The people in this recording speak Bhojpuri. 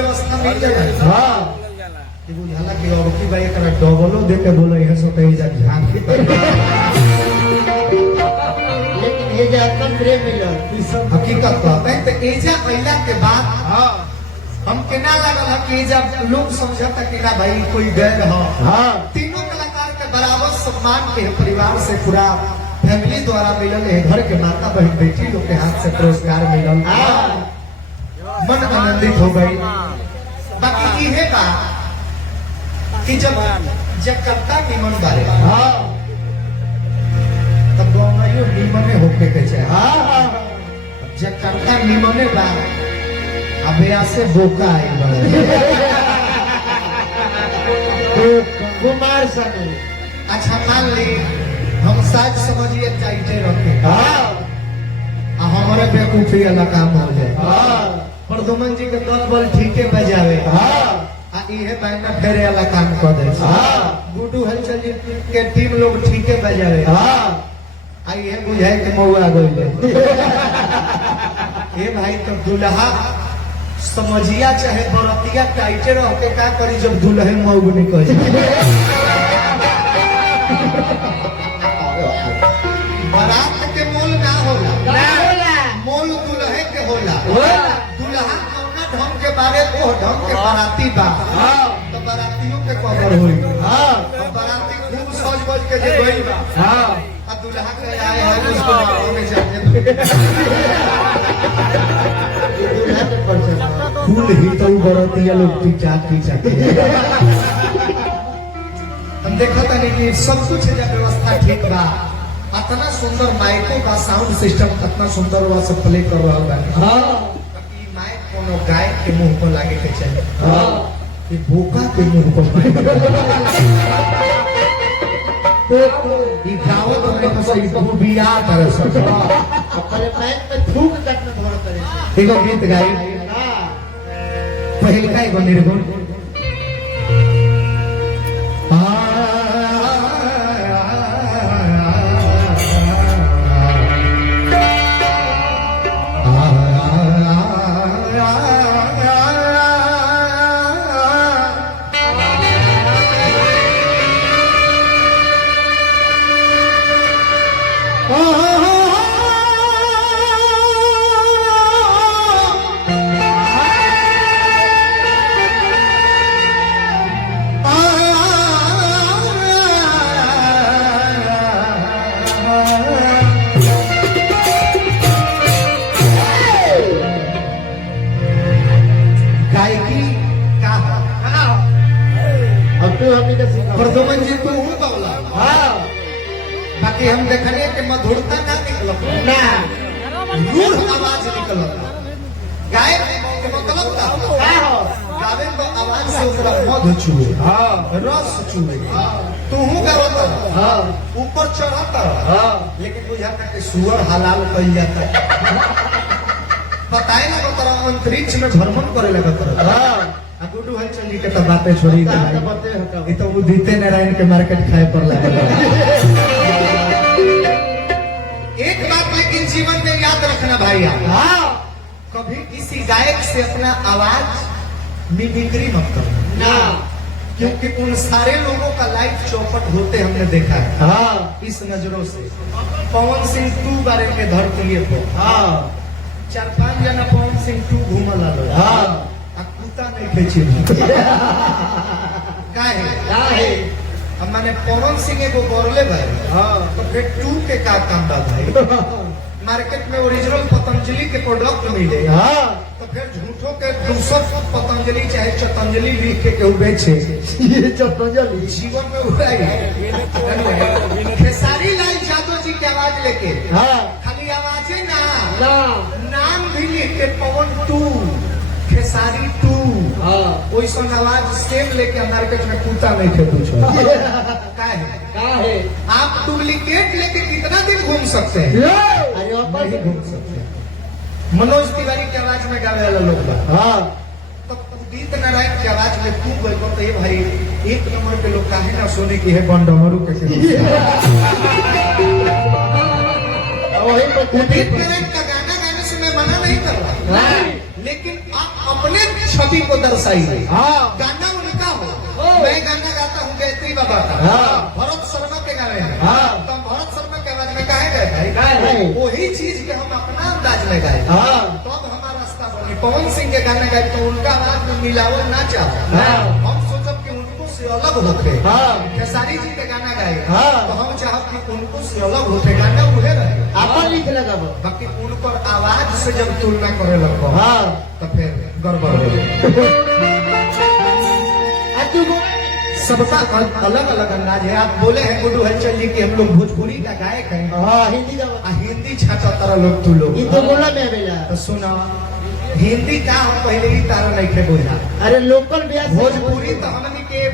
व्यवस्था मिल जाए। हां कि बुझाला कि और की भाई एकरा डबलो दे के बोलो यह सो कहीं जा ध्यान की लेकिन ये जा अपन प्रेम मिलल ई सब हकीकत कहते हैं। तो एजा अइला के बाद हम केना लागल है कि जब लोग समझता कि ना भाई कोई गैर हो। हां तीनों कलाकार के बराबर सम्मान के परिवार से पूरा फैमिली द्वारा मिलल है। घर के माता बहन बेटी लोग के हाथ से पुरस्कार मिलल। मन आनंदित हो गई। बाकी ये बात कि जब करता निमन बारे तब गौनाइयो निमने होके के चाहे। जब करता निमने बा अबे से बोका आई बड़े तो कुमार सनु अच्छा मान ली हम साज समझिए टाइटे रखे हमारे बेवकूफी वाला काम हो जाए। प्रदुमन जी के दल बल ठीके बजावे इहे बैंड फेरे वाला काम कर दे। गुड्डू हलचल जी के टीम लोग ठीके बजावे ये बुझाए के मौआ गइले। ये भाई तो दुल्हा समझिया चाहे बरतिया टाइटे रह के का करी जब दुल्हे मौग निकल बारात के मोल ना होला मोल दुल्हे के होला। दुल्हा कौना ढंग के बारे वो ढंग के बाराती बा तो बारातियों के कवर होई। बाराती खूब सज बज के जे गइल बा आ दुल्हा के आए हैं उसको में जाके फूल ही तो बरतिया लोग पीछा हम देखा था नहीं कि सब कुछ जब व्यवस्था ठीक बा इतना सुंदर माइको का साउंड सिस्टम इतना सुंदर हुआ सब प्ले कर रहा होगा। माइक कोनो गाय के मुंह पर लागे के चाहिए ये भूखा के मुंह पर ये गाँव तो में सही बिया तरह सब अपने पैर में थूक कटने भर करे एगो गीत गाई पहल का एगो निर्गुण प्रदुमन जी तू हूँ बवला बाकी हम देखने के मधुरता ना निकल रूढ़ आवाज निकल गाय के मतलब गावे तो आवाज से ओकरा मधु छुए रस छुए तू हूँ गावता ऊपर चढ़ता लेकिन बुझाता कि सुअर हलाल कल जाता पता ही ना तेरा अंतरिक्ष में भ्रमण करे लगता। गुड्डू हलचल जी के तो बातें छोड़ी ये तो उदित नारायण के मार्केट खाए पर लगे। एक बात लेकिन जीवन में याद रखना भाई कभी किसी गायक से अपना आवाज मिमिक्री मत करना क्योंकि उन सारे लोगों का लाइफ चौपट होते हमने देखा है इस नजरों से। पवन सिंह 2 बारे में धरती पे 4-5 जना पवन सिंह 2 घूमल नहीं खेची काहे अब मैंने पवन सिंह को बोरले भाई तो फिर 2 के का काम बा भाई मार्केट में ओरिजिनल पतंजलि के प्रोडक्ट मिले तो फिर झूठों के 200 पतंजलि चाहे चतंजलि लिख के केहू बेचे ये चतंजलि जीवन में हुआ खेसारी लाल यादव जी की आवाज लेके खाली आवाज ना नाम भी लिख के पवन 2 खेसारी 2 वैसा आवाज सेम लेके मार्केट में कुत्ता नहीं थे पूछो आप डुप्लीकेट लेके कितना दिन घूम सकते हैं? नहीं घूम सकते। मनोज तिवारी की आवाज में गावे वाला लोग तो उदित नारायण की आवाज में तू बोल तो ये भाई 1 नंबर के लोग काहे ना सोने की है बंडमरू कैसे उदित नारायण का गाना गाने से मैं मना नहीं कर रहा लेकिन आप अपने छवि को दर्शाइए। हाँ। गाना उनका हो, ओ। मैं गाना गाता हूँ गायत्री बाबा का, हाँ। भरत शर्मा के गावे हैं, हाँ। तो हम भरत शर्मा के आवाज में काहे गए भाई? काहे? वही चीज के हम अपना अंदाज में गाए, हाँ। तो अब हमारा रास्ता बनी। पवन सिंह के गाना गाए तो उनका आवाज में मिलावट ना चाहो, हाँ। हम सोचब कि उनको से अलग होते। हाँ। खेसारी जी के गाना गाए, हाँ। तो हम चाहब कि उनको से अलग होते, गाना उहे रहे, अपन लिख लगाबो। बाकी उनकर आवाज से जब तुलना करे लगो, हाँ। तो फिर गड़बड़ हो जाए। आ तू बोल। सबका अलग अलग अंदाज है। आप बोले हैं गुड्डू हलचल जी कि हम लोग भोजपुरी का गायक हैं, हाँ हिंदी गाबो। हिंदी छाता तारा लोग तू लोग, ई तो बोला में बेला। तो सुना हिंदी का हम पहले ही तारा नहीं थे बोला, अरे लोकल ब्याज भोजपुरी तो हमने के